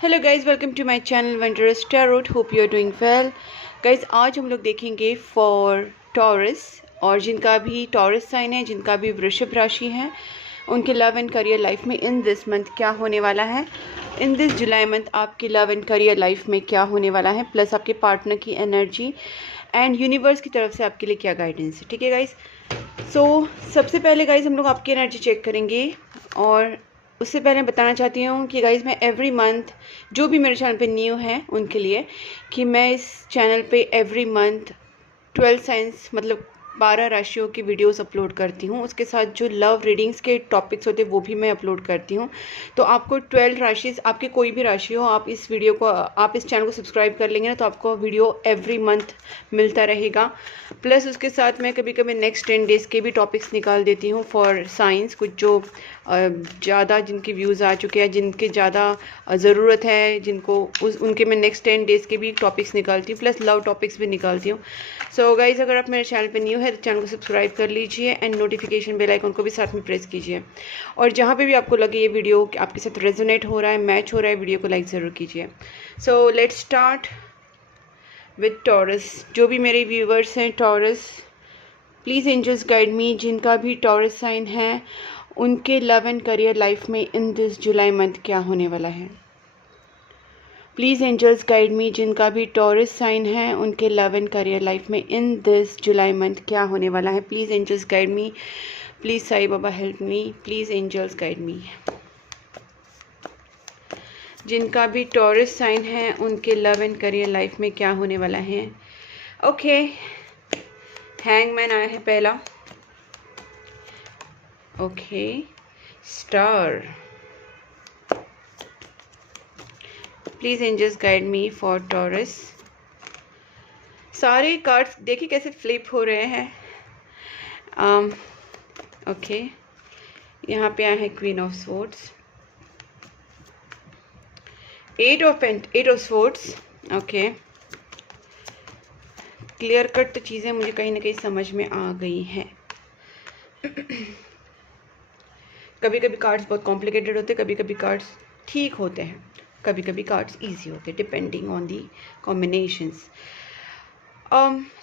Hello guys, welcome to my channel wondrous tarot. Hope you are doing well. Guys, आज हम लोग देखेंगे for taurus, और जिनका भी टॉरस साइन है, जिनका भी वृषभ राशि है, उनके लव एंड करियर लाइफ में इन दिस मंथ क्या होने वाला है। इन दिस जुलाई मंथ आपकी लव एंड करियर लाइफ में क्या होने वाला है, प्लस आपके पार्टनर की एनर्जी एंड यूनिवर्स की तरफ से आपके लिए क्या गाइडेंस है। ठीक है गाइज़, सो सबसे पहले गाइज़ हम लोग आपकी एनर्जी चेक करेंगे। और उससे पहले बताना चाहती हूँ कि गाइज़ मैं एवरी मंथ जो भी मेरे चैनल पे न्यू है उनके लिए कि मैं इस चैनल पे एवरी मंथ 12 साइंस मतलब 12 राशियों की वीडियोस अपलोड करती हूँ। उसके साथ जो लव रीडिंग्स के टॉपिक्स होते हैं वो भी मैं अपलोड करती हूँ। तो आपको 12 राशि, आपकी कोई भी राशि हो, आप इस वीडियो को, आप इस चैनल को सब्सक्राइब कर लेंगे ना, तो आपको वीडियो एवरी मंथ मिलता रहेगा। प्लस उसके साथ मैं कभी कभी नेक्स्ट 10 डेज़ के भी टॉपिक्स निकाल देती हूँ फॉर साइंस, कुछ जो ज़्यादा जिनके व्यूज़ आ चुके हैं, जिनके ज़्यादा ज़रूरत है, जिनको उनके मैं नेक्स्ट 10 डेज़ के भी टॉपिक्स निकालती हूँ, प्लस लव टॉपिक्स भी निकालती हूँ। सो गाइज़, अगर आप मेरे चैनल पे न्यू है तो चैनल को सब्सक्राइब कर लीजिए एंड नोटिफिकेशन बेल आइकन को भी साथ में प्रेस कीजिए। और जहाँ पे भी आपको लगे ये वीडियो आपके साथ रेजोनेट हो रहा है, मैच हो रहा है, वीडियो को लाइक ज़रूर कीजिए। So let's start with Taurus. जो भी मेरे व्यूवर्स हैं Taurus, please angels guide me. जिनका भी टॉरस साइन है उनके लव एंड करियर लाइफ में इन दिस जुलाई मंथ क्या होने वाला है। Please angels guide me. जिनका भी टॉरस साइन है उनके लव एंड करियर लाइफ में इन दिस जुलाई मंथ क्या होने वाला है। Please angels guide me. Please Sai Baba help me. Please angels guide me. जिनका भी टॉरस साइन है उनके लव एंड करियर लाइफ में क्या होने वाला है। ओके, हैंगमैन आया है पहला। Okay, star. Please angels guide me for Taurus. सारे कार्ड्स देखिए कैसे फ्लिप हो रहे हैं। ओके, यहाँ पे आया है queen of swords, eight of swords. Okay, clear cut तो चीज़ें मुझे कहीं ना कहीं समझ में आ गई हैं। कभी कभी कार्ड्स बहुत कॉम्प्लिकेटेड होते हैं, कभी कभी कार्ड्स ठीक होते हैं, कभी कभी कार्ड्स इजी होते हैं, डिपेंडिंग ऑन दी कॉम्बिनेशंस।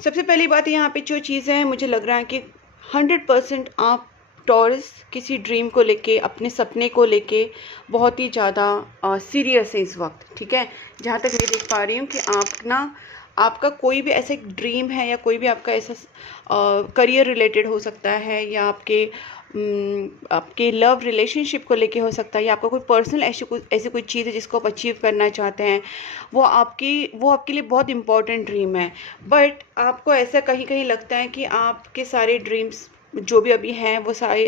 सबसे पहली बात यहाँ पे जो चीज़ है, मुझे लग रहा है कि 100% आप टॉरस किसी ड्रीम को लेके, अपने सपने को लेके बहुत ही ज़्यादा सीरियस है इस वक्त। ठीक है, जहाँ तक मैं देख पा रही हूँ कि आप ना, आपका कोई भी ऐसा ड्रीम है या कोई भी आपका ऐसा करियर रिलेटेड हो सकता है, या आपके लव रिलेशनशिप को लेके हो सकता है, या आपका कोई पर्सनल ऐसी कोई चीज़ है जिसको आप अचीव करना चाहते हैं, वो आपके लिए बहुत इंपॉर्टेंट ड्रीम है। बट आपको ऐसा कहीं कहीं लगता है कि आपके सारे ड्रीम्स जो भी अभी हैं वो सारे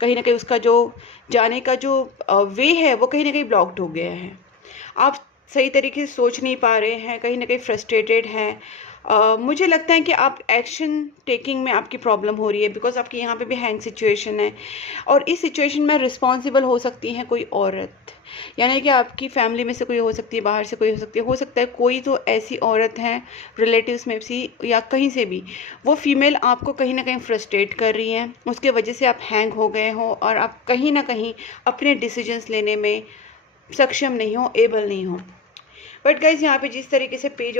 कहीं ना कहीं उसका जो जाने का जो वे है वो कहीं ना कहीं ब्लॉक्ड हो गया है। आप सही तरीके से सोच नहीं पा रहे हैं, कहीं ना कहीं फ्रस्ट्रेटेड हैं। मुझे लगता है कि आप एक्शन टेकिंग में आपकी प्रॉब्लम हो रही है, बिकॉज आपकी यहाँ पे भी हैंग सिचुएशन है। और इस सिचुएशन में रिस्पॉन्सिबल हो सकती है कोई औरत, यानी कि आपकी फैमिली में से कोई हो सकती है, बाहर से कोई हो सकता है कोई तो ऐसी औरत है रिलेटिव्स में से या कहीं से भी, वो फीमेल आपको कहीं ना कहीं फ्रस्ट्रेट कर रही है, उसके वजह से आप हैंग हो गए हो और आप कहीं ना कहीं अपने डिसीजंस लेने में सक्षम नहीं हो, एबल नहीं हो। बट गाइज, यहाँ पे जिस तरीके से पेज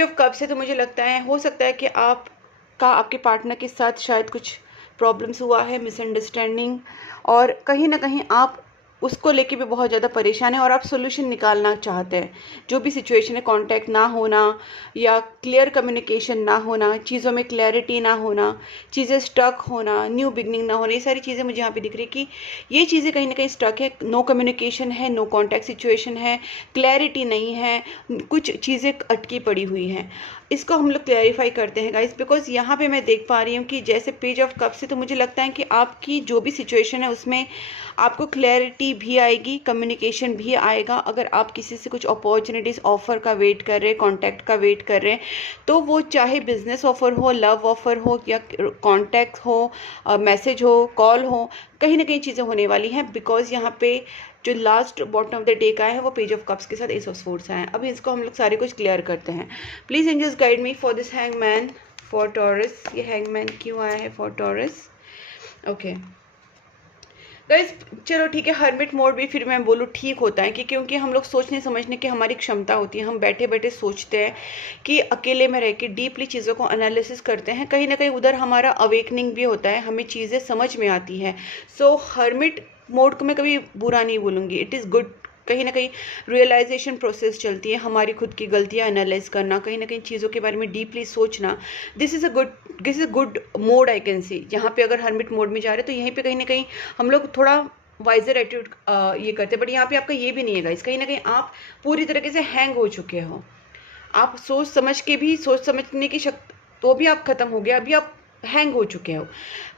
ऑफ कप्स है, तो मुझे लगता है हो सकता है कि आपके पार्टनर के साथ शायद कुछ प्रॉब्लम्स हुआ है, मिसअंडरस्टैंडिंग, और कहीं ना कहीं आप उसको लेके भी बहुत ज़्यादा परेशान है और आप सोल्यूशन निकालना चाहते हैं। जो भी सिचुएशन है, कांटेक्ट ना होना या क्लियर कम्युनिकेशन ना होना, चीज़ों में क्लैरिटी ना होना, चीज़ें स्टक होना, न्यू बिगनिंग ना होना, ये सारी चीज़ें मुझे यहाँ पे दिख रही कि ये चीज़ें कहीं ना कहीं स्टक है। नो कम्युनिकेशन है, नो कॉन्टैक्ट सिचुएशन है, क्लैरिटी नहीं है, कुछ चीज़ें अटकी पड़ी हुई हैं। इसको हम लोग क्लैरिफाई करते हैं गाइस, बिकॉज यहाँ पे मैं देख पा रही हूँ कि जैसे पेज ऑफ कप से, तो मुझे लगता है कि आपकी जो भी सिचुएशन है उसमें आपको क्लैरिटी भी आएगी, कम्युनिकेशन भी आएगा। अगर आप किसी से कुछ अपॉर्चुनिटीज़ ऑफर का वेट कर रहे हैं, कॉन्टैक्ट का वेट कर रहे हैं, तो वो चाहे बिजनेस ऑफर हो, लव ऑफर हो, या कॉन्टैक्ट हो, मैसेज हो, कॉल हो, कहीं ना कहीं चीज़ें होने वाली हैं। बिकॉज यहाँ पे जो last bottom of the day का है वो पेज ऑफ कप्स के साथ एस ऑफ स्वॉर्ड्स आए हैं। अभी इसको हम लोग सारे कुछ क्लियर करते हैं। Please angels guide me for this hangman for Taurus. ये हैंगमैन क्यों आया है फॉर टॉरस? ओके, गाइस चलो ठीक है, हर्मिट मोड भी फिर मैं बोलूँ ठीक होता है, कि क्योंकि हम लोग सोचने समझने की हमारी क्षमता होती है, हम बैठे बैठे सोचते हैं कि अकेले में रह के डीपली चीज़ों को एनालिसिस करते हैं, कहीं ना कहीं उधर हमारा अवेकनिंग भी होता है, हमें चीज़ें समझ में आती है। सो हर्मिट मोड को मैं कभी बुरा नहीं बोलूँगी, इट इज़ गुड। कहीं ना कहीं रियलाइजेशन प्रोसेस चलती है, हमारी खुद की गलतियां एनालाइज करना, कहीं ना कहीं चीज़ों के बारे में डीपली सोचना, this is a good mode I can see. यहाँ पे अगर हर्मिट मोड में जा रहे हैं तो यहीं पे कहीं ना कहीं हम लोग थोड़ा वाइजर एटीट्यूड ये करते हैं, बट यहाँ पे आपका ये भी नहीं है गाइस, कहीं ना कहीं आप पूरी तरीके से हैंग हो चुके हो। आप सोच समझ के भी, सोच समझने की शक्ति तो भी आप खत्म हो गया, अभी आप हैंग हो चुके हो।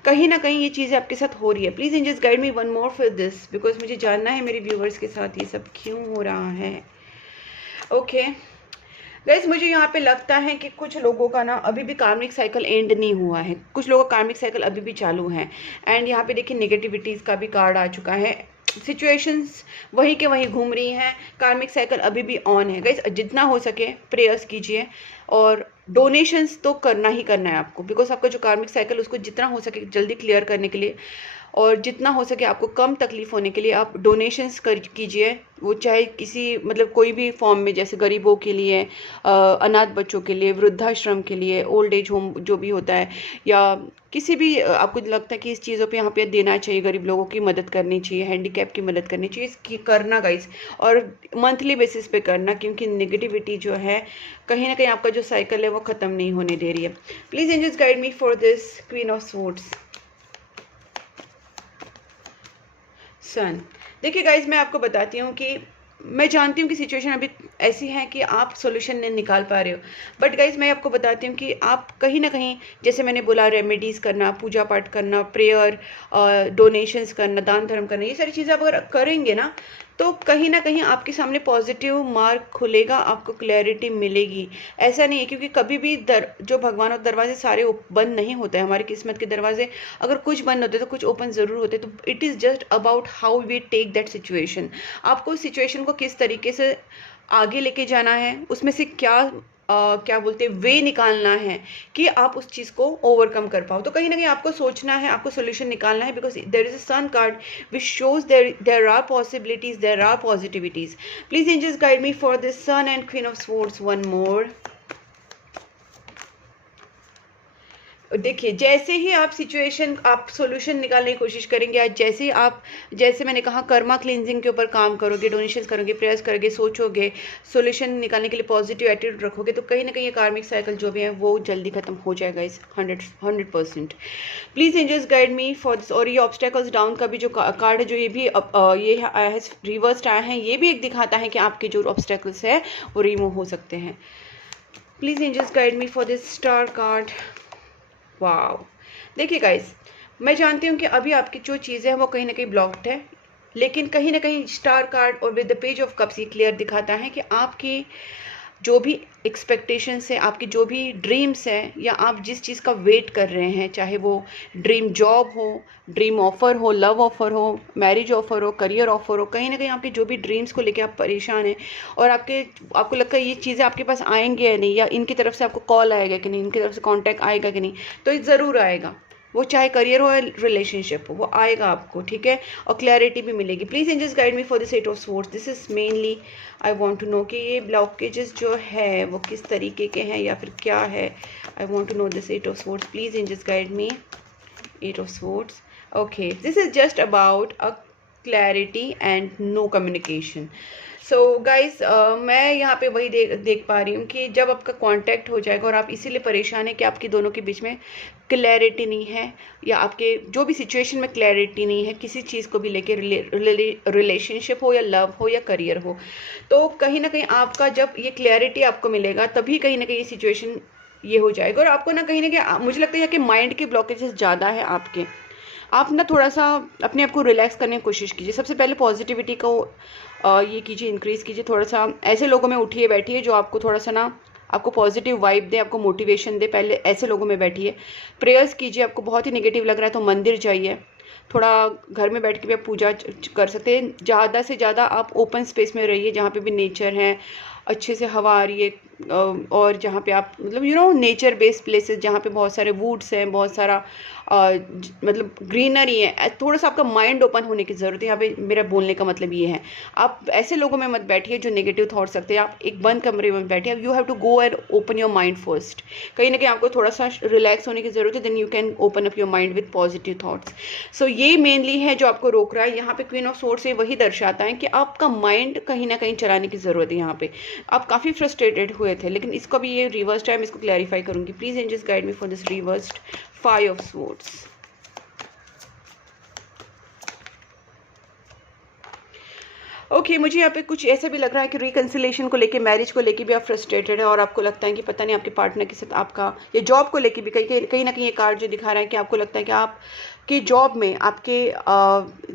कहीं ना कहीं ये चीज़ें आपके साथ हो रही है। Please angels guide me one more for this, because मुझे जानना है मेरे व्यूवर्स के साथ ये सब क्यों हो रहा है। ओके गाइस, मुझे यहाँ पे लगता है कि कुछ लोगों का ना अभी भी कार्मिक साइकिल एंड नहीं हुआ है, कुछ लोगों का कार्मिक साइकिल अभी भी चालू है। एंड यहाँ पे देखिए नेगेटिविटीज़ का भी कार्ड आ चुका है, सिचुएशंस वहीं के वहीं घूम रही हैं, कार्मिक साइकिल अभी भी ऑन है। गाइस जितना हो सके प्रेयर्स कीजिए और डोनेशंस तो करना ही करना है आपको, बिकॉज आपका जो कार्मिक साइकिल उसको जितना हो सके जल्दी क्लियर करने के लिए और जितना हो सके आपको कम तकलीफ होने के लिए आप डोनेशंस कर कीजिए। वो चाहे किसी मतलब कोई भी फॉर्म में, जैसे गरीबों के लिए, अनाथ बच्चों के लिए, वृद्धाश्रम के लिए, ओल्ड एज होम जो भी होता है, या किसी भी आपको लगता है कि इस चीज़ों पे यहाँ पे देना चाहिए, गरीब लोगों की मदद करनी चाहिए, हैंडीकैप की मदद करनी चाहिए, इसकी करना गाइस, और मंथली बेसिस पे करना, क्योंकि नेगेटिविटी जो है कहीं ना कहीं आपका जो साइकिल है वो ख़त्म नहीं होने दे रही है। Please angels guide me for this queen of swords son. देखिए गाइज मैं आपको बताती हूँ कि मैं जानती हूँ कि सिचुएशन अभी ऐसी है कि आप सॉल्यूशन नहीं निकाल पा रहे हो, बट गाइज मैं आपको बताती हूँ कि आप कहीं ना कहीं, जैसे मैंने बोला, रेमेडीज़ करना, पूजा पाठ करना, प्रेयर, डोनेशंस करना, दान धर्म करना, ये सारी चीज़ें आप अगर करेंगे ना तो कहीं ना कहीं आपके सामने पॉजिटिव मार्ग खुलेगा, आपको क्लैरिटी मिलेगी। ऐसा नहीं है, क्योंकि कभी भी जो भगवान और दरवाजे सारे बंद नहीं होते हैं, हमारी किस्मत के दरवाजे अगर कुछ बंद होते तो कुछ ओपन ज़रूर होते। तो it is just about how we take that situation. आपको उस सिचुएशन को किस तरीके से आगे लेके जाना है, उसमें से क्या बोलते हैं वे निकालना है कि आप उस चीज़ को ओवरकम कर पाओ। तो कहीं ना कहीं आपको सोचना है, आपको सोल्यूशन निकालना है, because there is a sun card which shows there are possibilities, there are positivities. Please angels guide me for this sun and queen of swords one more. देखिए जैसे ही आप सिचुएशन, आप सॉल्यूशन निकालने की कोशिश करेंगे, आज जैसे ही आप, जैसे मैंने कहा, कर्मा क्लींजिंग के ऊपर काम करोगे, डोनेशंस करोगे, प्रेयर्स करोगे, सोचोगे, सॉल्यूशन निकालने के लिए पॉजिटिव एटीट्यूड रखोगे, तो कहीं ना कहीं ये कार्मिक साइकिल जो भी है वो जल्दी खत्म हो जाएगा इस 100%। Please angels guide me for this. और ये ऑब्स्टेकल्स डाउन का भी जो कार्ड है, जो ये भी ये आया है, रिवर्स्ड आया है, ये भी एक दिखाता है कि आपके जो ऑब्स्टेकल्स है वो रिमूव हो सकते हैं। Please angels guide me for this star card. Wow, देखिए गाइस मैं जानती हूँ कि अभी आपकी जो चीज़ें हैं वो कहीं ना कहीं ब्लॉक्ड है, लेकिन कहीं ना कहीं स्टार कार्ड और with the page of cups ये क्लियर दिखाता है कि आपकी जो भी एक्सपेक्टेशंस है, आपकी जो भी ड्रीम्स हैं, या आप जिस चीज़ का वेट कर रहे हैं, चाहे वो ड्रीम जॉब हो, ड्रीम ऑफ़र हो, लव ऑफ़र हो, मैरिज ऑफ़र हो, करियर ऑफ़र हो, कहीं ना कहीं आपके जो भी ड्रीम्स को लेके आप परेशान हैं और आपको लगता है ये चीज़ें आपके पास आएंगी या नहीं, या इनकी तरफ से आपको कॉल आएगा कि नहीं, इनकी तरफ से कॉन्टैक्ट आएगा कि नहीं, तो ये ज़रूर आएगा। वो चाहे करियर हो या रिलेशनशिप हो, वो आएगा आपको, ठीक है, और क्लैरिटी भी मिलेगी। Please angels guide me for this eight of swords. This is mainly I want to know कि ये ब्लॉकेजेस जो है वो किस तरीके के हैं या फिर क्या है। I want to know this eight of swords. Please angels guide me. Eight of swords, okay, this is just about a clarity and no communication. So guys मैं यहाँ पे वही देख पा रही हूँ कि जब आपका कांटेक्ट हो जाएगा, और आप इसीलिए परेशान है कि आपकी दोनों के बीच में क्लैरिटी नहीं है, या आपके जो भी सिचुएशन में क्लैरिटी नहीं है किसी चीज़ को भी लेके, रिलेशनशिप हो या लव हो या करियर हो, तो कहीं ना कहीं आपका जब ये क्लैरिटी आपको मिलेगा तभी कहीं ना कहीं ये सिचुएशन ये हो जाएगा। और आपको ना कहीं मुझे लगता है कि माइंड के ब्लॉकेजेस ज़्यादा है आपके। आप ना थोड़ा सा अपने आप को रिलैक्स करने की कोशिश कीजिए। सबसे पहले पॉजिटिविटी को ये कीजिए, इंक्रीज़ कीजिए थोड़ा सा। ऐसे लोगों में उठिए बैठिए जो आपको थोड़ा सा ना, आपको पॉजिटिव वाइब दे, आपको मोटिवेशन दे, पहले ऐसे लोगों में बैठिए। प्रेयर्स कीजिए, आपको बहुत ही नेगेटिव लग रहा है तो मंदिर जाइए, थोड़ा घर में बैठ के भी आप पूजा कर सकते हैं। ज़्यादा से ज़्यादा आप ओपन स्पेस में रहिए जहाँ पे भी नेचर है, अच्छे से हवा आ रही है, और जहाँ पे आप मतलब नेचर बेस्ड प्लेसेस जहाँ पे बहुत सारे वुड्स हैं, बहुत सारा मतलब ग्रीनरी है, थोड़ा सा आपका माइंड ओपन होने की ज़रूरत है। यहाँ पे मेरा बोलने का मतलब ये है, आप ऐसे लोगों में मत बैठिए जो नेगेटिव थॉट्स रखते हैं। आप एक बंद कमरे में बैठिए, you have to go and open your mind first. कहीं ना कहीं आपको थोड़ा सा रिलैक्स होने की ज़रूरत है, then you can open up your mind with positive thoughts. So ये मेनली है जो आपको रोक रहा है। यहाँ पे क्वीन ऑफ सोर्ड्स से वही दर्शाता है कि आपका माइंड कहीं ना कहीं चलाने की ज़रूरत है। यहाँ पे आप काफ़ी फ्रस्ट्रेटेड हुए थे, लेकिन इसको भी ये रिवर्स्ड है, मैं इसको क्लैरिफाई करूँगी। Please angels guide me for this reversed 5 of swords. Okay मुझे यहाँ पे कुछ ऐसा भी लग रहा है कि रिकन्सिलेशन को लेके, मैरिज को लेके भी आप फ्रस्ट्रेटेड है और आपको लगता है कि पता नहीं आपके पार्टनर के साथ आपका, या जॉब को लेके भी कहीं ना कहीं ये कार्ड जो दिखा रहा है कि आपको लगता है कि आप कि जॉब में आपके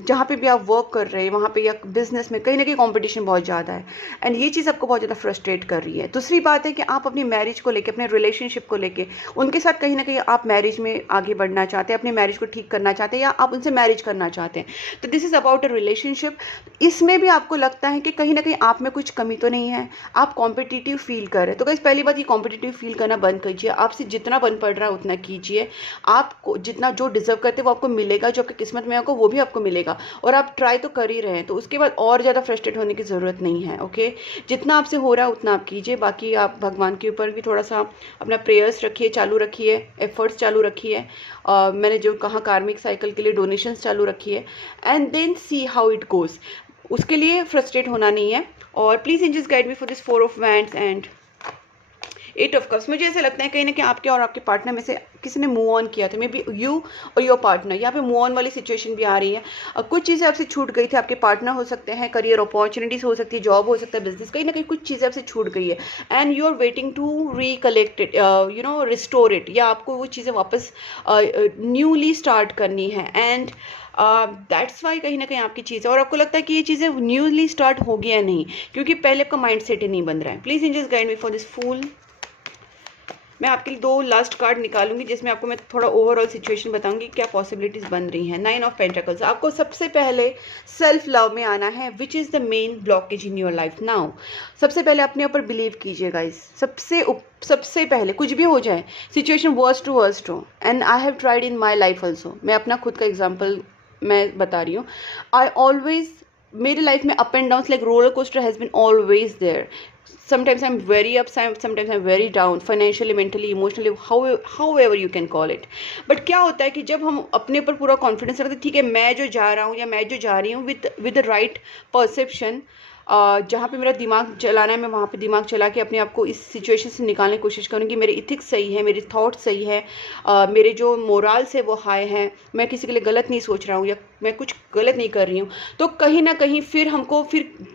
जहाँ पे भी आप वर्क कर रहे हैं वहाँ पे या बिजनेस में कहीं ना कहीं कंपटीशन बहुत ज़्यादा है, एंड ये चीज़ आपको बहुत ज़्यादा फ्रस्ट्रेट कर रही है। दूसरी बात है कि आप अपनी मैरिज को लेके, अपने रिलेशनशिप को लेके उनके साथ कहीं ना कहीं आप मैरिज में आगे बढ़ना चाहते हैं, अपनी मैरिज को ठीक करना चाहते हैं, या आप उनसे मैरिज करना चाहते हैं। तो this is about a relationship. इसमें भी आपको लगता है कि कहीं ना कहीं आप में कुछ कमी तो नहीं है, आप कॉम्पिटिटिव फील कर रहे हैं। तो गाइस पहली बात, ये कॉम्पिटिटिव फील करना बंद कीजिए। आपसे जितना बन पड़ रहा है उतना कीजिए। आपको जितना जो डिजर्व करते हैं वो आपको मिलेगा, जो आपकी किस्मत में आपको वो भी आपको मिलेगा, और आप ट्राई तो कर ही रहे हैं। तो उसके बाद और ज़्यादा फ्रस्ट्रेट होने की ज़रूरत नहीं है। ओके, जितना आपसे हो रहा है उतना आप कीजिए। बाकी आप भगवान के ऊपर भी थोड़ा सा अपना प्रेयर्स रखिए, चालू रखिए, एफर्ट्स चालू रखिए। मैंने जो कहा कार्मिक साइकिल के लिए डोनेशंस चालू रखिए, and then see how it goes. उसके लिए फ्रस्ट्रेट होना नहीं है। और please angels guide me for this 4 of wands and 8 of cups. मुझे ऐसा लगता है कहीं ना कहीं आपके और आपके पार्टनर में से किसी ने मूव ऑन किया था, मे बी यू और योर पार्टनर। यहाँ पे मूव ऑन वाली सिचुएशन भी आ रही है। कुछ चीज़ें आपसे छूट गई थी, आपके पार्टनर हो सकते हैं, करियर अपॉर्चुनिटीज़ हो सकती है, जॉब हो सकता है, बिजनेस, कहीं ना कहीं कुछ चीज़ें आपसे छूट गई है, and you are waiting to recollect it, restore it, या आपको वो चीज़ें वापस न्यूली स्टार्ट करनी है। एंड दैट्स वाई कहीं ना कहीं आपकी चीज़ है, और आपको लगता है कि ये चीज़ें न्यूली स्टार्ट हो गया नहीं, क्योंकि पहले आपका माइंड सेट ही नहीं बन रहा है। Please angels guide me for this fool. मैं आपके लिए 2 लास्ट कार्ड निकालूंगी, जिसमें आपको मैं थोड़ा ओवरऑल सिचुएशन बताऊंगी क्या पॉसिबिलिटीज़ बन रही हैं। 9 ऑफ पेंटिकल्स। आपको सबसे पहले सेल्फ लव में आना है, which is the main blockage in your life now. सबसे पहले अपने ऊपर बिलीव कीजिए गाइस। सबसे पहले कुछ भी हो जाए, सिचुएशन वर्स्ट टू वर्स्ट हो, and I have tried in my life also. मैं अपना खुद का एग्जाम्पल मैं बता रही हूँ। आई ऑलवेज, मेरी लाइफ में up and down like roller coaster has been always there. Sometimes I'm very up, sometimes I'm very down, financially, mentally, emotionally, however you can call it. But क्या होता है कि जब हम अपने ऊपर पूरा कॉन्फिडेंस रखते हैं, ठीक है मैं जो जा रहा हूँ या मैं जो जा रही हूँ विद द राइट परसेप्शन, जहाँ पे मेरा दिमाग चलाना है मैं वहाँ पे दिमाग चला के अपने आप को इस सिचुएशन से निकालने की कोशिश करूँगी। मेरे इथिक्स सही है, मेरे थॉट सही है, मेरे जो मोरल्स है वो हाई हैं, मैं किसी के लिए गलत नहीं सोच रहा हूँ या मैं कुछ गलत नहीं कर रही हूँ। तो कहीं ना कहीं फिर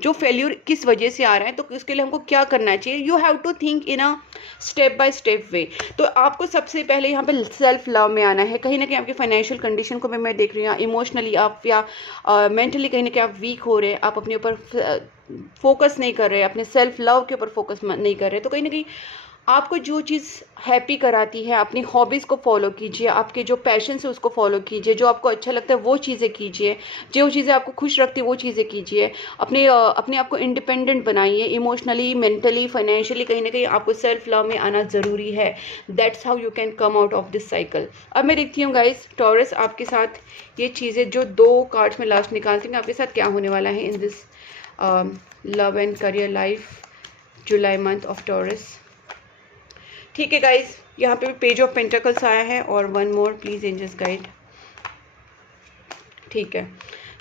जो फेल्यूर किस वजह से आ रहा है, तो उसके लिए हमको क्या करना चाहिए। You have to think in a step by step way. तो आपको सबसे पहले यहाँ पे सेल्फ लव में आना है। कहीं ना कहीं आपकी फाइनेंशियल कंडीशन को मैं देख रही हूँ, इमोशनली आप या मेंटली कहीं ना कहीं आप वीक हो रहे हैं, आप अपने ऊपर फोकस नहीं कर रहे, अपने सेल्फ लव के ऊपर फोकस नहीं कर रहे। तो कहीं ना कहीं आपको जो चीज़ हैप्पी कराती है, अपनी हॉबीज़ को फॉलो कीजिए, आपके जो पैशन है उसको फॉलो कीजिए, जो आपको अच्छा लगता है वो चीज़ें कीजिए, जो चीज़ें आपको खुश रखती है वो चीज़ें कीजिए। अपने आप को इंडिपेंडेंट बनाइए, इमोशनली, मेंटली, फाइनेंशियली। कहीं ना कहीं आपको सेल्फ लव में आना ज़रूरी है। That's how you can come out of this cycle. अब मैं देखती हूँ गाइस टॉरस, आपके साथ ये चीज़ें जो 2 कार्ड्स में लास्ट निकालती हूँ, आपके साथ क्या होने वाला है in this love and career life July month of taurus. ठीक है गाइज, यहाँ पे भी पेज ऑफ पेंटिकल्स आया है, और 1 मोर प्लीज एंजल्स गाइड। ठीक है,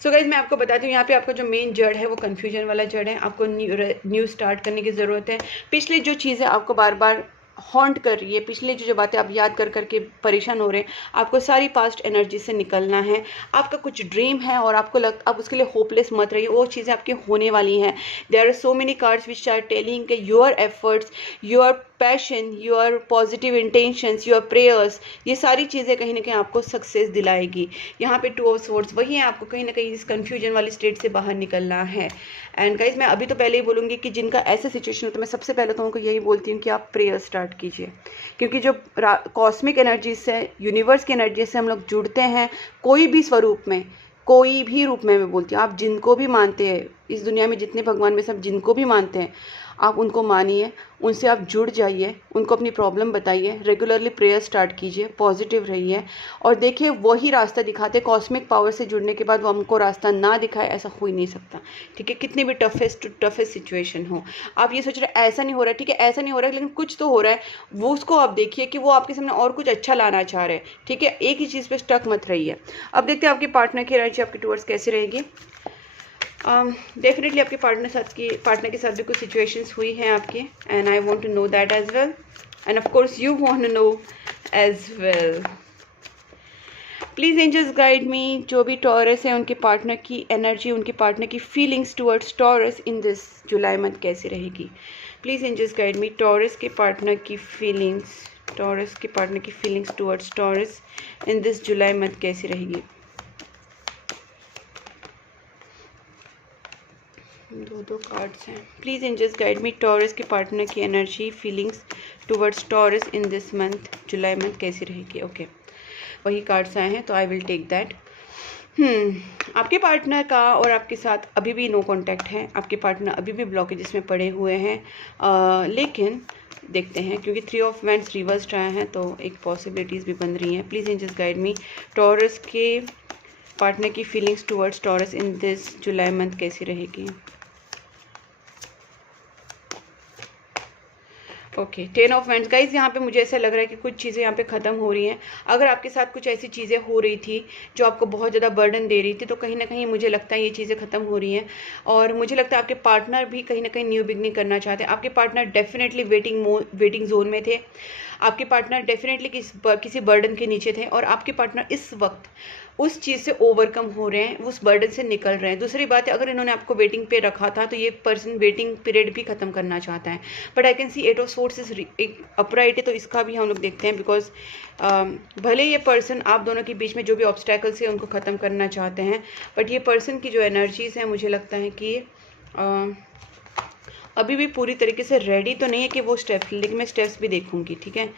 सो गाइज मैं आपको बताती हूँ, यहाँ पे आपका जो मेन जड़ है वो कन्फ्यूजन वाला जड़ है। आपको न्यू स्टार्ट करने की ज़रूरत है। पिछली जो चीज़ें आपको बार बार हॉन्ट कर रही है, पिछले जो बातें आप याद कर करके परेशान हो रहे हैं, आपको सारी पास्ट एनर्जी से निकलना है। आपका कुछ ड्रीम है और आपको आप उसके लिए होपलेस मत रहिए, वो चीज़ें आपकी होने वाली हैं। There are so many cards which are telling कि your efforts, your passion, your positive intentions, your prayers, ये सारी चीज़ें कहीं ना कहीं आपको सक्सेस दिलाएगी। यहाँ पे 2 ऑफ स्वॉर्ड्स वही है, आपको कहीं ना कहीं इस कन्फ्यूजन वाली स्टेट से बाहर निकलना है। एंड गाइज मैं अभी तो पहले ही बोलूँगी कि जिनका ऐसा सिचुएशन हो, तो मैं सबसे पहले तो उनको यही बोलती हूँ कि आप प्रेयर स्टार्ट कीजिए, क्योंकि जो कॉस्मिक एनर्जी से, यूनिवर्स की एनर्जी से हम लोग जुड़ते हैं, कोई भी स्वरूप में, कोई भी रूप में, मैं बोलती हूँ आप जिनको भी मानते हैं इस दुनिया में, जितने भगवान में सब जिनको भी मानते हैं, आप उनको मानिए, उनसे आप जुड़ जाइए, उनको अपनी प्रॉब्लम बताइए, रेगुलरली प्रेयर स्टार्ट कीजिए, पॉजिटिव रहिए और देखिए वही रास्ता दिखाते। कॉस्मिक पावर से जुड़ने के बाद वो हमको रास्ता ना दिखाए ऐसा हो ही नहीं सकता, ठीक है। कितनी भी टफेस्ट सिचुएशन हो, आप ये सोच रहे ऐसा नहीं हो रहा है, ठीक है ऐसा नहीं हो रहा है, लेकिन कुछ तो हो रहा है, वो उसको आप देखिए कि वो आपके सामने और कुछ अच्छा लाना चाह रहे हैं, ठीक है। एक ही चीज़ पे स्टक मत रहिए। अब देखते हैं आपके पार्टनर की एनर्जी आपके टूवर्ड्स कैसे रहेगी। डेफिनेटली आपके पार्टनर के साथ भी कुछ सिचुएशंस हुई हैं आपके, and I want to know that as well, and of course you want to know as well. Please angels guide me, जो भी टॉरस है उनके पार्टनर की एनर्जी, उनके पार्टनर की feelings towards Taurus in this July month कैसी रहेगी। Please angels guide me, Taurus के पार्टनर की feelings towards Taurus in this July month कैसी रहेगी। दो कार्ड्स हैं। Please angels guide me, Taurus के पार्टनर की energy, feelings towards Taurus in this month, July month कैसी रहेगी। ओके, वही कार्ड्स आए हैं तो आई विल टेक दैट। आपके पार्टनर का और आपके साथ अभी भी नो कांटेक्ट है, आपके पार्टनर अभी भी ब्लॉकेजेस में पड़े हुए हैं, लेकिन देखते हैं क्योंकि 3 ऑफ वैंड्स रिवर्स्ड आए हैं तो एक पॉसिबिलिटीज़ भी बन रही हैं। Please angels guide me, Taurus के पार्टनर की feelings towards Taurus in this July month कैसी रहेगी। Okay, 10 of wands. गाइज यहाँ पे मुझे ऐसा लग रहा है कि कुछ चीज़ें यहाँ पे ख़त्म हो रही हैं। अगर आपके साथ कुछ ऐसी चीज़ें हो रही थी जो आपको बहुत ज़्यादा बर्डन दे रही थी, तो कहीं ना कहीं मुझे लगता है ये चीज़ें ख़त्म हो रही हैं, और मुझे लगता है आपके पार्टनर भी कहीं ना कहीं न्यू बिगनिंग करना चाहते हैं। आपके पार्टनर डेफिनेटली वेटिंग जोन में थे, आपके पार्टनर डेफिनेटली किसी बर्डन के नीचे थे, और आपके पार्टनर इस वक्त उस चीज़ से ओवरकम हो रहे हैं, उस बर्डन से निकल रहे हैं। दूसरी बात है, अगर इन्होंने आपको वेटिंग पे रखा था तो ये पर्सन वेटिंग पीरियड भी ख़त्म करना चाहता है। But I can see 8 of source is एक अपराइट है, तो इसका भी हम लोग देखते हैं, बिकॉज भले ये पर्सन आप दोनों के बीच में जो भी ऑब्स्टैकल्स है उनको ख़त्म करना चाहते हैं, बट ये पर्सन की जो एनर्जीज़ हैं मुझे लगता है कि अभी भी पूरी तरीके से रेडी तो नहीं है कि वो स्टेप्स, लेकिन मैं स्टेप्स भी देखूंगी, ठीक है।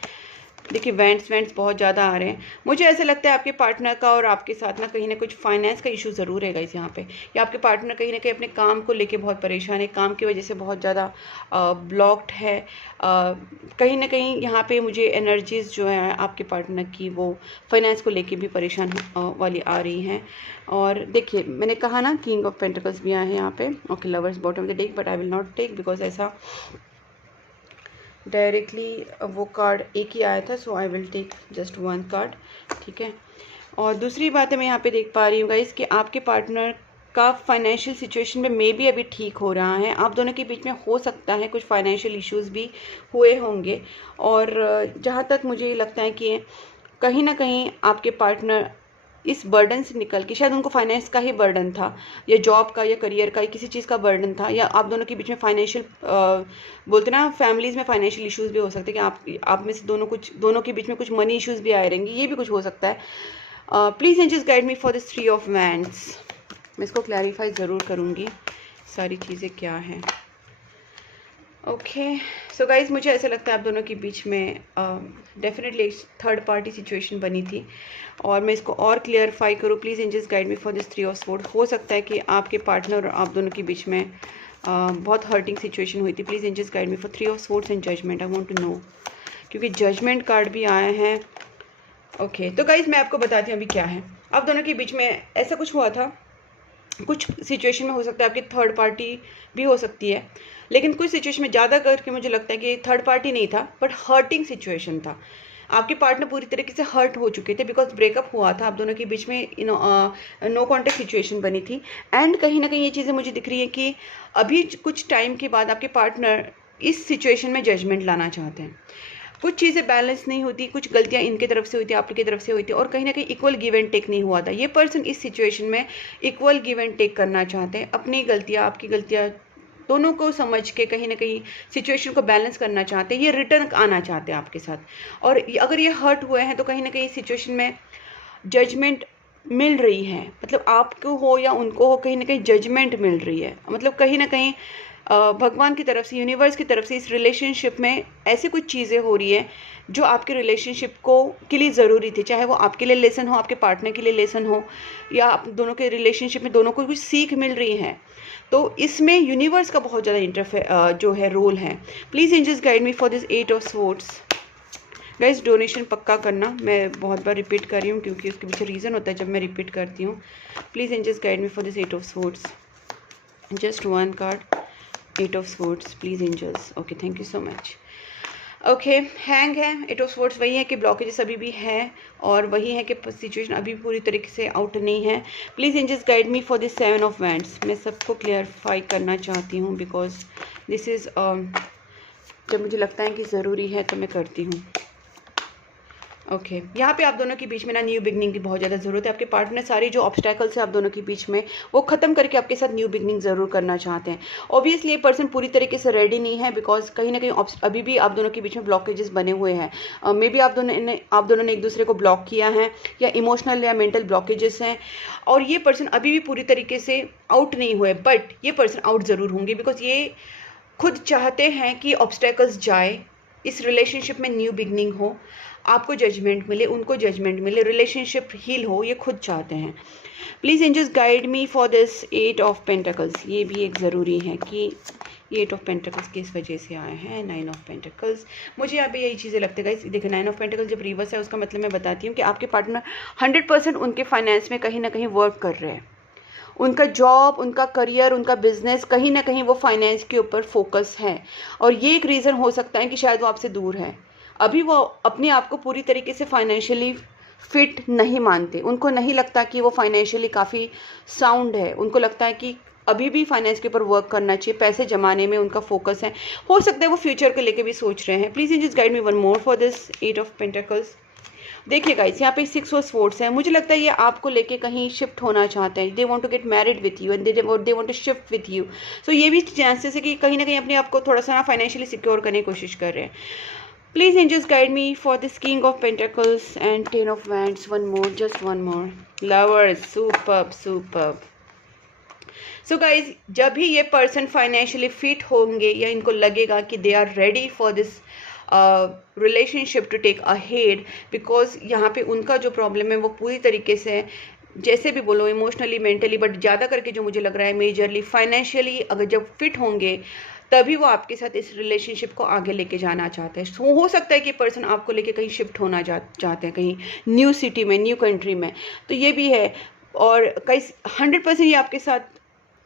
देखिए वेंट्स बहुत ज़्यादा आ रहे हैं। मुझे ऐसा लगता है आपके पार्टनर का और आपके साथ ना कुछ फाइनेंस का इशू ज़रूर है गाइस यहाँ पे, या आपके पार्टनर कहीं ना कहीं अपने काम को लेके बहुत परेशान है, काम की वजह से बहुत ज़्यादा ब्लॉक्ड है। कहीं ना कहीं यहाँ पे मुझे एनर्जीज़ जो है आपके पार्टनर की वो फाइनेंस को लेके भी परेशान वाली आ रही हैं। और देखिए मैंने कहा ना किंग ऑफ पेंटिकल्स भी आए हैं यहाँ पे। Okay, lovers bottom of the deck, but I will not take because ऐसा डायरेक्टली वो कार्ड एक ही आया था, so I will take just 1 card, ठीक है। और दूसरी बात है मैं यहाँ पे देख पा रही हूँ गाइस कि आपके पार्टनर का फाइनेंशियल सिचुएशन में मे भी अभी ठीक हो रहा है। आप दोनों के बीच में हो सकता है कुछ फाइनेंशियल इश्यूज भी हुए होंगे, और जहाँ तक मुझे लगता है कि कहीं ना कहीं आपके पार्टनर इस बर्डन से निकल के, शायद उनको फाइनेंस का ही बर्डन था, या जॉब का, या करियर का, या किसी चीज़ का बर्डन था, या आप दोनों के बीच में फाइनेंशियल बोलते ना फैमिलीज़ में फाइनेंशियल इश्यूज़ भी हो सकते हैं कि आप में से दोनों के बीच में कुछ मनी इश्यूज़ भी आए रहेंगे, ये भी कुछ हो सकता है। Please angels guide me for this 3 of wands. मैं इसको क्लैरिफाई ज़रूर करूँगी सारी चीज़ें क्या हैं। ओके सो गाइज, मुझे ऐसा लगता है आप दोनों के बीच में डेफिनेटली एक थर्ड पार्टी सिचुएशन बनी थी, और मैं इसको और क्लियरफाई करूँ। Please angels guide me for this 3 of sword. हो सकता है कि आपके पार्टनर और आप दोनों के बीच में बहुत हर्टिंग सिचुएशन हुई थी। Please angels guide me for 3 of swords and judgment. I want to know, क्योंकि जजमेंट कार्ड भी आए हैं। ओके तो गाइज मैं आपको बताती हूँ अभी क्या है। आप दोनों के बीच में ऐसा कुछ हुआ था, कुछ सिचुएशन में हो सकता है आपकी थर्ड पार्टी भी हो सकती है, लेकिन कुछ सिचुएशन में ज़्यादा करके मुझे लगता है कि थर्ड पार्टी नहीं था, बट हर्टिंग सिचुएशन था। आपके पार्टनर पूरी तरीके से हर्ट हो चुके थे, बिकॉज ब्रेकअप हुआ था, आप दोनों के बीच में नो कॉन्टेक्ट सिचुएशन बनी थी। एंड कहीं ना कहीं ये चीज़ें मुझे दिख रही हैं कि अभी कुछ टाइम के बाद आपके पार्टनर इस सिचुएशन में जजमेंट लाना चाहते हैं। कुछ चीज़ें बैलेंस नहीं होती, कुछ गलतियां इनके तरफ से हुई थी, आपकी तरफ से हुई थी, और कहीं ना कहीं इक्वल गिव एंड टेक नहीं हुआ था। ये पर्सन इस सिचुएशन में इक्वल गिव एंड टेक करना चाहते हैं, अपनी गलतियां आपकी गलतियां दोनों को समझ के कहीं ना कहीं सिचुएशन को बैलेंस करना चाहते हैं। ये रिटर्न आना चाहते हैं आपके साथ, और अगर ये हर्ट हुए हैं तो कहीं ना कहीं सिचुएशन में जजमेंट मिल रही है, मतलब आपको हो या उनको हो, कहीं ना कहीं जजमेंट मिल रही है। मतलब कहीं ना कहीं भगवान की तरफ से, यूनिवर्स की तरफ से इस रिलेशनशिप में ऐसी कुछ चीज़ें हो रही है जो आपके रिलेशनशिप को के लिए ज़रूरी थी, चाहे वो आपके लिए लेसन हो, आपके पार्टनर के लिए लेसन हो, या आप दोनों के रिलेशनशिप में दोनों को कुछ सीख मिल रही है। तो इसमें यूनिवर्स का बहुत ज़्यादा जो है रोल है। Please angels guide me for this 8 of swords. Guys donation पक्का करना, मैं बहुत बार रिपीट कर रही हूँ क्योंकि उसके पीछे रीज़न होता है जब मैं रिपीट करती हूँ। Please angels guide me for this 8 of swords. Just one card, 8 of swords, please angels. Okay, thank you so much. Okay, hang है, 8 ऑफ स्वॉर्ड्स वही है कि ब्लॉकेजेस अभी भी है, और वही है कि सिचुएशन अभी पूरी तरीके से आउट नहीं है। Please angels guide me for this 7 of wands. मैं सबको क्लियरफाई करना चाहती हूँ बिकॉज दिस इज़ जब मुझे लगता है कि ज़रूरी है तो मैं करती हूँ। ओके, यहाँ पे आप दोनों के बीच में ना न्यू बिगनिंग की बहुत ज़्यादा ज़रूरत है। आपके पार्टनर सारी जो ऑब्स्टैकल्स है आप दोनों के बीच में वो ख़त्म करके आपके साथ न्यू बिगनिंग ज़रूर करना चाहते हैं। ऑब्वियसली ये पर्सन पूरी तरीके से रेडी नहीं है बिकॉज कहीं ना कहीं अभी भी आप दोनों के बीच में ब्लॉकेजेस बने हुए हैं। मे बी आप दोनों ने एक दूसरे को ब्लॉक किया है, या इमोशनल या मेंटल ब्लॉकेजेस हैं, और ये पर्सन अभी भी पूरी तरीके से आउट नहीं हुए। बट ये पर्सन आउट ज़रूर होंगे बिकॉज ये खुद चाहते हैं कि ऑब्स्टैकल्स जाए, इस रिलेशनशिप में न्यू बिगनिंग हो, आपको जजमेंट मिले, उनको जजमेंट मिले, रिलेशनशिप हील हो, ये खुद चाहते हैं। Please angels guide me for this 8 of pentacles. ये भी एक ज़रूरी है कि ये 8 ऑफ पेंटिकल्स किस वजह से आए हैं। 9 ऑफ पेंटिकल्स, मुझे यहाँ पे यही चीज़ें लगती है गाइस। देखिए 9 ऑफ पेंटिकल्स जब रिवर्स है उसका मतलब मैं बताती हूँ कि आपके पार्टनर 100% उनके फाइनेंस में कहीं ना कहीं वर्क कर रहे हैं। उनका जॉब, उनका करियर, उनका बिजनेस, कहीं ना कहीं वो फाइनेंस के ऊपर फोकस है, और ये एक रीज़न हो सकता है कि शायद वो आपसे दूर है। अभी वो अपने आप को पूरी तरीके से फाइनेंशियली फिट नहीं मानते, उनको नहीं लगता कि वो फाइनेंशियली काफ़ी साउंड है, उनको लगता है कि अभी भी फाइनेंस के ऊपर वर्क करना चाहिए, पैसे जमाने में उनका फोकस है। हो सकता है वो फ्यूचर को लेके भी सोच रहे हैं। Please just guide me one more for this 8 of pentacles. देखिए गाइस यहाँ पे 6 ऑफ स्वॉर्ड्स है। मुझे लगता है ये आपको लेके कहीं शिफ्ट होना चाहते हैं। They want to get married with you and they want to shift with you. So ये भी चांसेस है कि कहीं ना कहीं अपने आप को थोड़ा सा ना फाइनेंशियली सिक्योर करने की कोशिश कर रहे हैं। Please angels guide me for this king of pentacles and 10 of wands. One more, just one more. Lovers, superb superb. So guys जब भी ये पर्सन फाइनेंशियली फिट होंगे या इनको लगेगा कि they are ready for this relationship to take ahead, because यहाँ पे उनका जो प्रॉब्लम है वो पूरी तरीके से, जैसे भी बोलो, इमोशनली, मेंटली, बट ज़्यादा करके जो मुझे लग रहा है मेजरली फाइनेंशियली अगर जब फिट होंगे तभी वो आपके साथ इस रिलेशनशिप को आगे लेके जाना चाहते हैं। हो सकता है कि पर्सन आपको लेके कहीं शिफ्ट होना चाहते हैं, कहीं न्यू सिटी में, न्यू कंट्री में, तो ये भी है। और कई 100% ये आपके साथ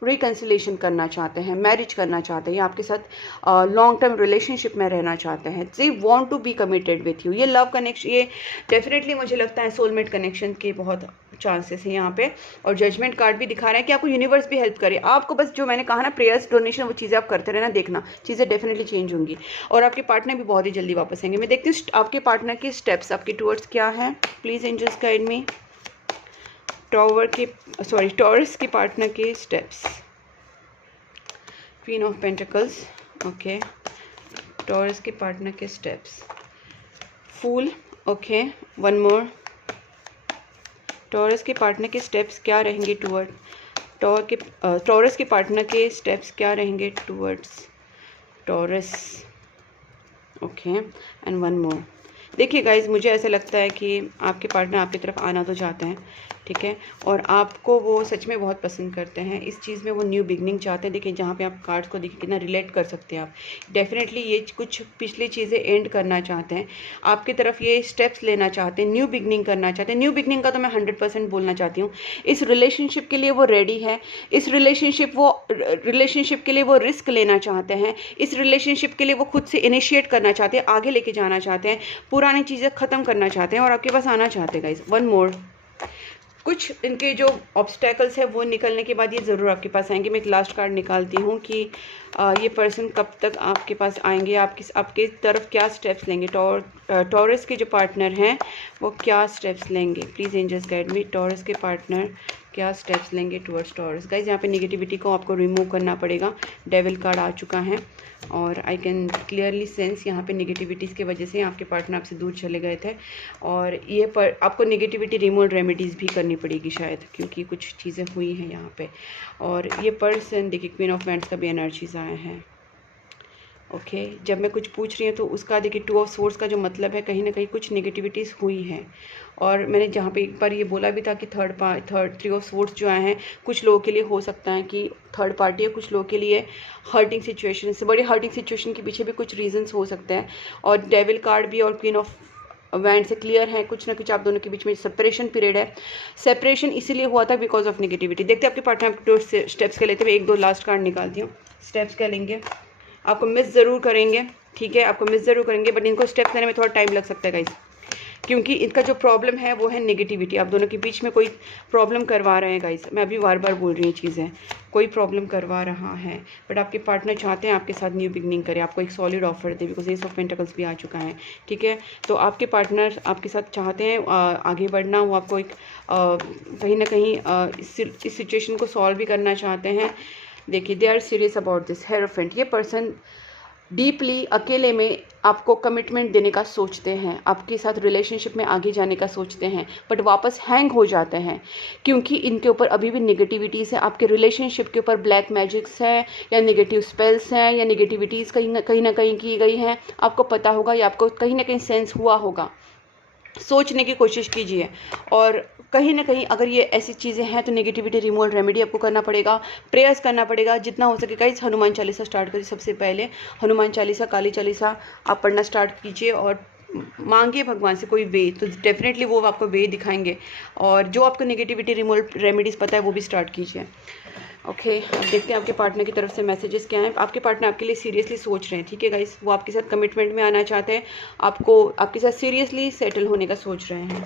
रिकन्सिलेशन करना चाहते हैं, मैरिज करना चाहते हैं, या आपके साथ लॉन्ग टर्म रिलेशनशिप में रहना चाहते हैं। They want to be committed with you. ये लव कनेक्शन, ये डेफिनेटली मुझे लगता है सोलमेट कनेक्शन के बहुत चांसेस हैं यहाँ पे। और जजमेंट कार्ड भी दिखा रहा है कि आपको यूनिवर्स भी हेल्प करे। आपको बस जो मैंने कहा ना, प्रेयर्स, डोनेशन, वो चीज़ें आप करते रहना, देखना चीज़ें डेफिनेटली चेंज होंगी और आपके पार्टनर भी बहुत ही जल्दी वापस आएंगे। मैं देखती हूँ आपके पार्टनर के स्टेप्स आपके टूवर्ड्स क्या हैं। Please angels guide me. Taurus के पार्टनर के steps. Queen of pentacles, okay. Taurus के पार्टनर के steps. Fool, okay. One more. Taurus के पार्टनर के स्टेप्स क्या रहेंगे टूवर्ड टॉरस के पार्टनर के स्टेप्स क्या रहेंगे towards Taurus, okay. And one more. देखिए गाइज मुझे ऐसा लगता है कि आपके पार्टनर आपकी तरफ आना तो चाहते हैं, ठीक है, और आपको वो सच में बहुत पसंद करते हैं। इस चीज़ में वो न्यू बिगनिंग चाहते हैं। देखिए जहाँ पे आप कार्ड्स को देखिए कितना रिलेट कर सकते हैं आप। डेफिनेटली ये कुछ पिछली चीज़ें एंड करना चाहते हैं, आपकी तरफ ये स्टेप्स लेना चाहते हैं, न्यू बिगनिंग करना चाहते हैं। न्यू बिगनिंग का तो मैं 100% बोलना चाहती हूँ। इस रिलेशनशिप के लिए वो रेडी है। इस रिलेशनशिप के लिए वो रिस्क लेना चाहते हैं। इस रिलेशनशिप के लिए वो खुद से इनिशिएट करना चाहते हैं, आगे लेके जाना चाहते हैं, पुरानी चीज़ें ख़त्म करना चाहते हैं और आपके पास आना चाहते हैं गाइस। One more. कुछ इनके जो ऑब्स्टैकल्स है वो निकलने के बाद ये ज़रूर आपके पास आएंगे। मैं एक लास्ट कार्ड निकालती हूँ कि ये पर्सन कब तक आपके पास आएंगे, आपकी तरफ क्या स्टेप्स लेंगे। टॉरस के जो पार्टनर हैं वो क्या स्टेप्स लेंगे, please angels guide me. Taurus के पार्टनर क्या स्टेप्स लेंगे टुवर्ड्स टॉरस। गाइज यहाँ पे नेगेटिविटी को आपको रिमूव करना पड़ेगा। डेविल कार्ड आ चुका है और आई कैन क्लियरली सेंस यहाँ पे नेगेटिविटीज़ की वजह से आपके पार्टनर आपसे दूर चले गए थे और ये पर आपको नेगेटिविटी रिमूव रेमेडीज़ भी करनी पड़ेगी शायद, क्योंकि कुछ चीज़ें हुई हैं यहाँ पे। और ये पर्सन देखिए क्वीन ऑफ वैंड्स का भी एनर्जीज आए हैं। ओके जब मैं कुछ पूछ रही हूँ तो उसका देखिए 2 ऑफ सोर्स का जो मतलब है कहीं ना कहीं कुछ नेगेटिविटीज़ हुई हैं। और मैंने जहाँ पे एक बार ये बोला भी था कि 3 ऑफ सोर्स जो आए हैं कुछ लोगों के लिए हो सकता है कि थर्ड पार्टी है, कुछ लोगों के लिए हर्टिंग सिचुएशन, से बड़ी हर्टिंग सिचुएशन के पीछे भी कुछ रीजंस हो सकते हैं। और डेविल कार्ड भी और क्वीन ऑफ वैंड से क्लियर है कुछ ना कुछ आप दोनों के बीच में सेपरेशन पीरियड है। सेपरेशन इसीलिए हुआ था बिकॉज ऑफ नेगेटिविटी। देखते हैं आपके पार्टनर 2 स्टेप्स के लेते हुए। 1-2 लास्ट कार्ड निकालती हूँ। स्टेप्स क्या लेंगे, आपको मिस ज़रूर करेंगे, ठीक है, आपको मिस ज़रूर करेंगे, बट इनको स्टेप्स लेने में थोड़ा टाइम लग सकता है गाइस, क्योंकि इनका जो प्रॉब्लम है वो है नेगेटिविटी। आप दोनों के बीच में कोई प्रॉब्लम करवा रहे हैं गाइस। मैं अभी बार बार बोल रही हूँ चीज़ें, कोई प्रॉब्लम करवा रहा है, बट आपके पार्टनर चाहते हैं आपके साथ न्यू बिगनिंग करे, आपको एक solid offer they, because S of pentacles भी आ चुका है, ठीक है। तो आपके पार्टनर आपके साथ चाहते हैं आगे बढ़ना, वो आपको एक कहीं ना कहीं इस सिचुएशन को सॉल्व भी करना चाहते हैं। देखिए they are serious about this hierophant. ये पर्सन डीपली अकेले में आपको कमिटमेंट देने का सोचते हैं, आपके साथ रिलेशनशिप में आगे जाने का सोचते हैं, बट वापस हैंग हो जाते हैं क्योंकि इनके ऊपर अभी भी नेगेटिविटीज़ है। आपके रिलेशनशिप के ऊपर ब्लैक मैजिक्स है या नेगेटिव स्पेल्स हैं या नेगेटिविटीज़ कहीं ना कहीं की गई हैं। आपको पता होगा या आपको कहीं ना कहीं सेंस हुआ होगा। सोचने की कोशिश कीजिए और कहीं ना कहीं अगर ये ऐसी चीज़ें हैं तो नेगेटिविटी रिमूवल रेमेडी आपको करना पड़ेगा, प्रेयर्स करना पड़ेगा जितना हो सके। गाइस हनुमान चालीसा स्टार्ट करिए, सबसे पहले हनुमान चालीसा, काली चालीसा आप पढ़ना स्टार्ट कीजिए और मांगिए भगवान से कोई वे, तो डेफिनेटली वो आपको वे दिखाएंगे। और जो आपको नेगेटिविटी रिमूवल रेमेडीज़ पता है वो भी स्टार्ट कीजिए। ओके अब देखते हैं आपके पार्टनर की तरफ से मैसेजेस क्या हैं। आपके पार्टनर आपके लिए सीरियसली सोच रहे हैं, ठीक है गाइस, वो आपके साथ कमिटमेंट में आना चाहते हैं, आपको आपके साथ सीरियसली सेटल होने का सोच रहे हैं।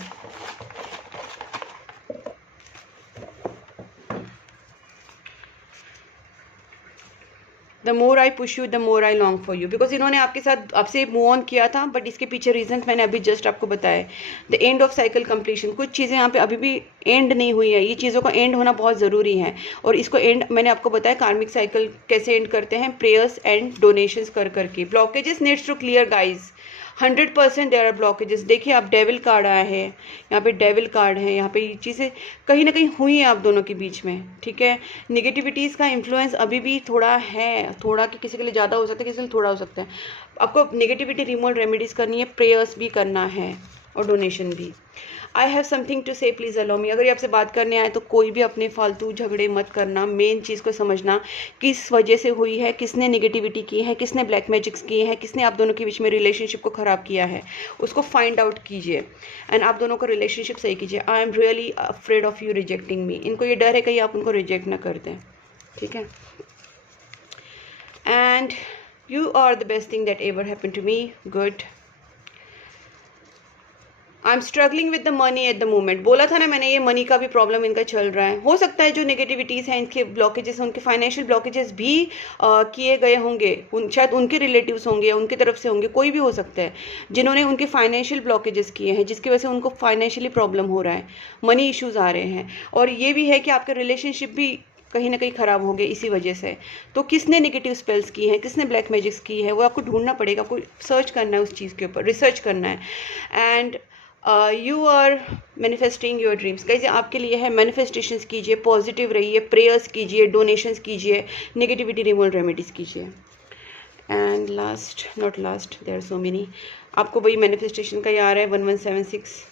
The more I push you the more I long for you, because इन्होंने आपके साथ आपसे मूव ऑन किया था, बट इसके पीछे रीजन मैंने अभी जस्ट आपको बताया। The end of cycle completion, कुछ चीज़ें यहाँ पे अभी भी एंड नहीं हुई है, ये चीज़ों का एंड होना बहुत ज़रूरी है। और इसको एंड मैंने आपको बताया कार्मिक साइकिल कैसे एंड करते हैं, प्रेयर्स एंड डोनेशंस कर करके। Blockages needs to clear guys, 100% there are blockages. देखिए आप डेविल कार्ड आया है, यहाँ पे डेविल कार्ड है, यहाँ पे ये चीज़ें कहीं ना कहीं हुई हैं आप दोनों के बीच में, ठीक है। नेगेटिविटीज़ का इन्फ्लुएंस अभी भी थोड़ा है, थोड़ा कि किसी के लिए ज़्यादा हो सकता है, किसी के लिए थोड़ा हो सकता है। आपको नेगेटिविटी रिमूवल रेमेडीज़ करनी है, प्रेयर्स भी करना है और डोनेशन भी। आई हैव समथिंग टू से, प्लीज़ अलाउ मी। अगर ये आपसे बात करने आए तो कोई भी अपने फालतू झगड़े मत करना, मेन चीज़ को समझना किस वजह से हुई है, किसने नेगेटिविटी की है, किसने ब्लैक मैजिक्स किए हैं, किसने आप दोनों के बीच में रिलेशनशिप को ख़राब किया है, उसको फाइंड आउट कीजिए एंड आप दोनों का रिलेशनशिप सही कीजिए। I am really afraid of you rejecting me. इनको ये डर है कहीं आप उनको रिजेक्ट ना कर दें, ठीक है। And you are the best thing that ever happen to me, good. I am struggling with the money at the moment. बोला था ना मैंने, ये मनी का भी प्रॉब्लम इनका चल रहा है। हो सकता है जो नेगेटिविटीज़ हैं, इनके ब्लॉकेजेस, उनके फाइनेंशियल ब्लॉकेजेस भी किए गए होंगे, शायद उनके रिलेटिव्स होंगे, उनकी तरफ से होंगे, कोई भी हो सकता है जिन्होंने उनके फाइनेंशियल ब्लॉकेजेस किए हैं, जिसकी वजह से उनको फाइनेंशियली प्रॉब्लम हो रहा है, मनी इश्यूज़ आ रहे हैं। और ये भी है कि आपका रिलेशनशिप भी कहीं ना कहीं ख़राब हो गए इसी वजह से। तो किसने नेगेटिव स्पेल्स की हैं, किसने ब्लैक मैजिक्स की है, वो आपको ढूंढना पड़ेगा, कोई सर्च करना है उस चीज़ के ऊपर, रिसर्च करना है। And you are manifesting your dreams. कैसे आपके लिए है, मैनिफेस्टेशंस कीजिए, पॉजिटिव रहिए, प्रेयर्स कीजिए, डोनेशंस कीजिए, नेगेटिविटी रिमूवल रेमेडीज़ कीजिए। And last not last, there are so many. आपको वही मैनिफेस्टेशन का याद है 1176,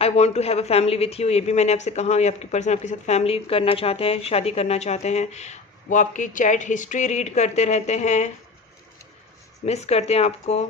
I want to have a family with you. ये भी मैंने आपसे कहा, ये आपकी पर्सन आपके साथ फैमिली करना चाहते हैं, शादी करना चाहते हैं। वो आपकी चैट हिस्ट्री रीड करते रहते हैं, मिस करते हैं आपको।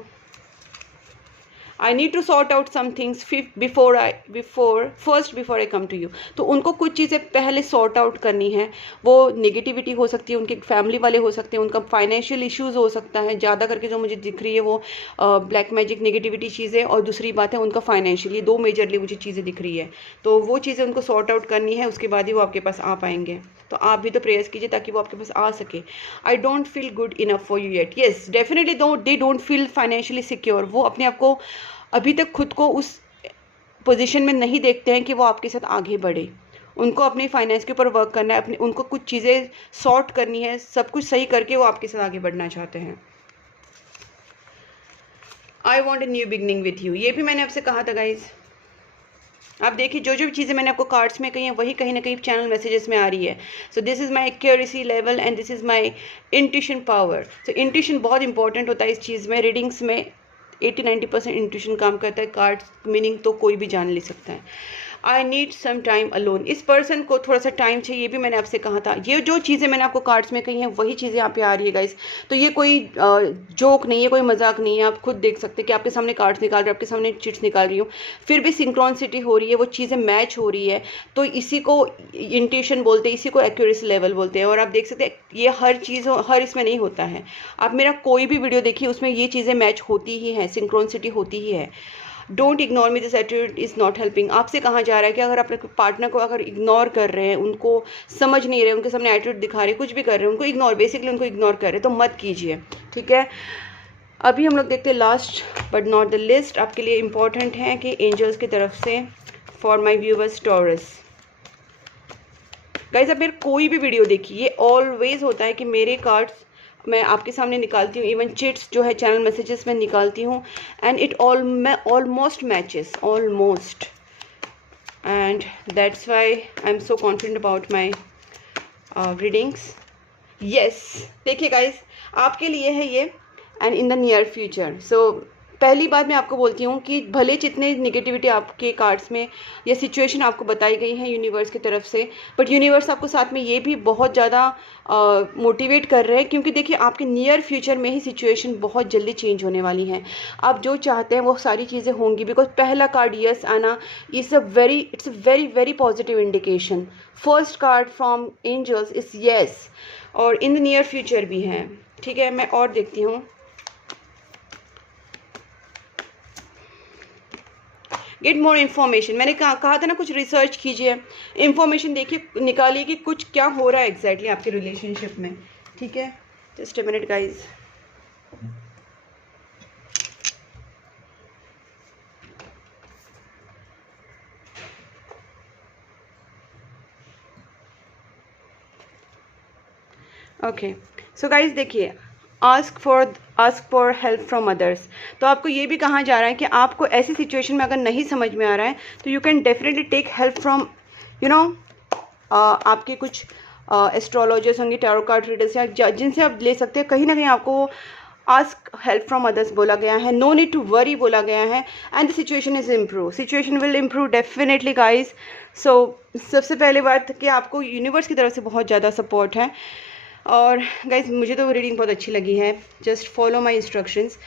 I need to sort out some things before I come to you. तो उनको कुछ चीज़ें पहले सॉर्ट आउट करनी है। वो नेगेटिविटी हो सकती है, उनके फैमिली वाले हो सकते हैं, उनका फाइनेंशियल इश्यूज हो सकता है, ज़्यादा करके जो मुझे दिख रही है वो ब्लैक मैजिक नेगेटिविटी चीज़ें, और दूसरी बात है उनका फाइनेंशियली, 2 मेजरली मुझे चीज़ें दिख रही है। तो वो चीज़ें उनको सॉर्ट आउट करनी है, उसके बाद ही वो आपके पास आ पाएंगे। तो आप भी तो प्रेयर्स कीजिए ताकि वो आपके पास आ सके। I don't feel good enough for you yet. Yes definitely they don't feel financially secure. वो अपने आप को अभी तक खुद को उस पोजीशन में नहीं देखते हैं कि वो आपके साथ आगे बढ़े। उनको अपने फाइनेंस के ऊपर वर्क करना है, अपनी उनको कुछ चीज़ें सॉर्ट करनी है, सब कुछ सही करके वो आपके साथ आगे बढ़ना चाहते हैं। I want a new beginning with you, ये भी मैंने आपसे कहा था गाइज। आप देखिए जो जो चीज़ें मैंने आपको कार्ड्स में कही हैं वही कहीं ना कहीं चैनल मैसेजेस में आ रही है। So this is my accuracy level and this is my intuition power. So intuition बहुत इंपॉर्टेंट होता है इस चीज़ में। रीडिंग्स में 80-90% इंट्यूशन काम करता है। कार्ड्स मीनिंग तो कोई भी जान ले सकता है। I need some time alone, इस पर्सन को थोड़ा सा टाइम चाहिए, ये भी मैंने आपसे कहा था। ये जो चीज़ें मैंने आपको कार्ड्स में कही हैं वही चीज़ें यहाँ पे आ रही है गाइस। तो ये कोई जोक नहीं है, कोई मजाक नहीं है। आप खुद देख सकते हैं कि आपके सामने कार्ड्स निकाल रहे हैं, आपके सामने चिट्स निकाल रही हूँ, फिर भी सिंक्रोनिसिटी हो रही है, वो चीज़ें मैच हो रही है। तो इसी को इंट्यूशन बोलते हैं, इसी को एक्यूरेसी लेवल बोलते हैं। और आप देख सकते हैं ये हर चीज़ हर इसमें नहीं होता है। आप मेरा कोई भी वीडियो देखिए उसमें ये चीज़ें मैच होती ही हैं, सिंक्रोनिसिटी होती ही है। Don't ignore me, this attitude is not helping. आपसे कहा जा रहा है कि अगर अपने पार्टनर को अगर इग्नोर कर रहे हैं, उनको समझ नहीं रहे, उनके सामने एटीट्यूड दिखा रहे हैं, कुछ भी कर रहे हैं, उनको इग्नोर, बेसिकली उनको इग्नोर कर रहे हैं, तो मत कीजिए, ठीक है। अभी हम लोग देखते हैं last but not the list, आपके लिए इम्पॉर्टेंट है कि एंजल्स की तरफ से for my viewers taurus. Guys आप मेरे कोई भी वीडियो देखिए, ये ऑलवेज होता है कि मेरे कार्ड्स मैं आपके सामने निकालती हूँ, इवन चिट्स जो है चैनल मैसेजेस में निकालती हूँ, and it almost matches, almost, and that's why I am so confident about my readings. Yes, देखिए गाइज आपके लिए है ये, and in the near future. So पहली बात मैं आपको बोलती हूँ कि भले जितने निगेटिविटी आपके कार्ड्स में या सिचुएशन आपको बताई गई है यूनिवर्स की तरफ से, बट यूनिवर्स आपको साथ में ये भी बहुत ज़्यादा मोटिवेट कर रहे हैं, क्योंकि देखिए आपके नियर फ्यूचर में ही सिचुएशन बहुत जल्दी चेंज होने वाली है। आप जो चाहते हैं वो सारी चीज़ें होंगी, बिकॉज पहला कार्ड यस आना it's a very very positive indication. First card from angels is yes, और इन द नियर फ्यूचर भी है, ठीक है। मैं और देखती हूँ। गेट मोर इन्फॉर्मेशन, मैंने कहा था ना कुछ रिसर्च कीजिए, इन्फॉर्मेशन देखिए, निकालिए कि कुछ क्या हो रहा है एग्जैक्टली आपके रिलेशनशिप में, ठीक है। Just a minute guys. Okay, so guys देखिए, ask for help from others. तो आपको ये भी कहा जा रहा है कि आपको ऐसी सिचुएशन में अगर नहीं समझ में आ रहा है तो you can definitely take help from आपके कुछ एस्ट्रोलॉजर्स होंगे, टैरो कार्ड रीडर्स, या जिनसे आप ले सकते हैं। कहीं ना कहीं आपको आस्क हेल्प फ्रॉम अदर्स बोला गया है, नो नीड टू वरी बोला गया है, and the situation is improve, situation will improve definitely guys. So सबसे पहले बात कि आपको यूनिवर्स की तरफ से बहुत ज़्यादा सपोर्ट है। और गाइज मुझे तो रीडिंग बहुत अच्छी लगी है, जस्ट फॉलो माई इंस्ट्रक्शंस।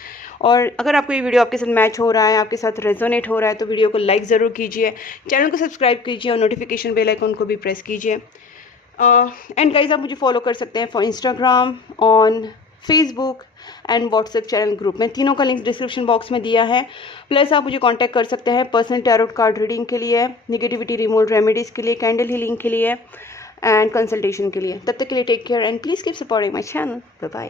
और अगर आपको ये वीडियो आपके साथ मैच हो रहा है, आपके साथ रेजोनेट हो रहा है, तो वीडियो को लाइक ज़रूर कीजिए, चैनल को सब्सक्राइब कीजिए और नोटिफिकेशन बेल आइकन को भी प्रेस कीजिए। एंड गाइज आप मुझे फॉलो कर सकते हैं for Instagram, on Facebook and WhatsApp channel group में, तीनों का लिंक डिस्क्रिप्शन बॉक्स में दिया है। प्लस आप मुझे कांटेक्ट कर सकते हैं पर्सनल टैरोट कार्ड रीडिंग के लिए, निगेटिविटी रिमूवल रेमेडीज़ के लिए, कैंडल हीलिंग के लिए एंड कंसल्टेशन के लिए। तब तक के लिए take care and please keep supporting my channel. Bye bye.